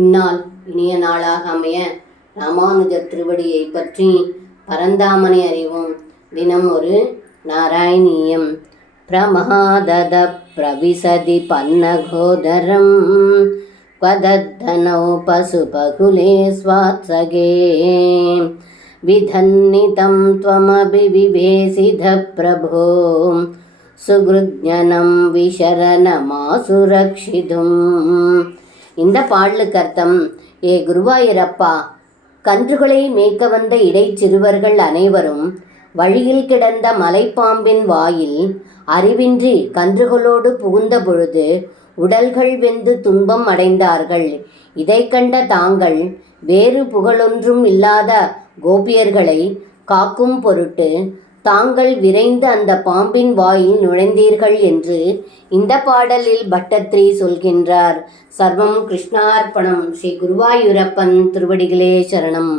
இந்நாள் இனிய நாளாக அமைய ராமானுஜர் திருவடியை பற்றி பரந்தாமனை அறிவோம். தினம் ஒரு நாராயணீயம். பிரமாதத பிரவிசதி பன்னகோதரம் க்வதத்தனோ பசுபகுலே ஸ்வாத்சகே விதன்னிதம் த்வமபி விவேசித பிரபோ சுக்ருஜ்ஞனம் விஷரணமாசுரக்ஷிதும். இந்த பாடலுக்கு அர்த்தம்: ஏ குருவாயூரப்பா, கன்றுகளை மேய்க்க வந்த இடைச்சிறுவர்கள் அனைவரும் வழியில் கிடந்த மலைப்பாம்பின் வாயில் அறிவின்றி கன்றுகளோடு புகுந்த பொழுது உடல்கள் வெந்து துன்பம் அடைந்தார்கள். இதை கண்ட தாங்கள் வேறு புகழொன்றும் இல்லாத கோபியர்களை காக்கும் பொருட்டு தாங்கள் விரைந்து அந்த பாம்பின் வாயில் நுழைந்தீர்கள் என்று இந்த பாடலில் பட்டத்ரி சொல்கின்றார். சர்வம் கிருஷ்ணார்ப்பணம். ஸ்ரீ குருவாயூரப்பன் திருவடிகளே சரணம்.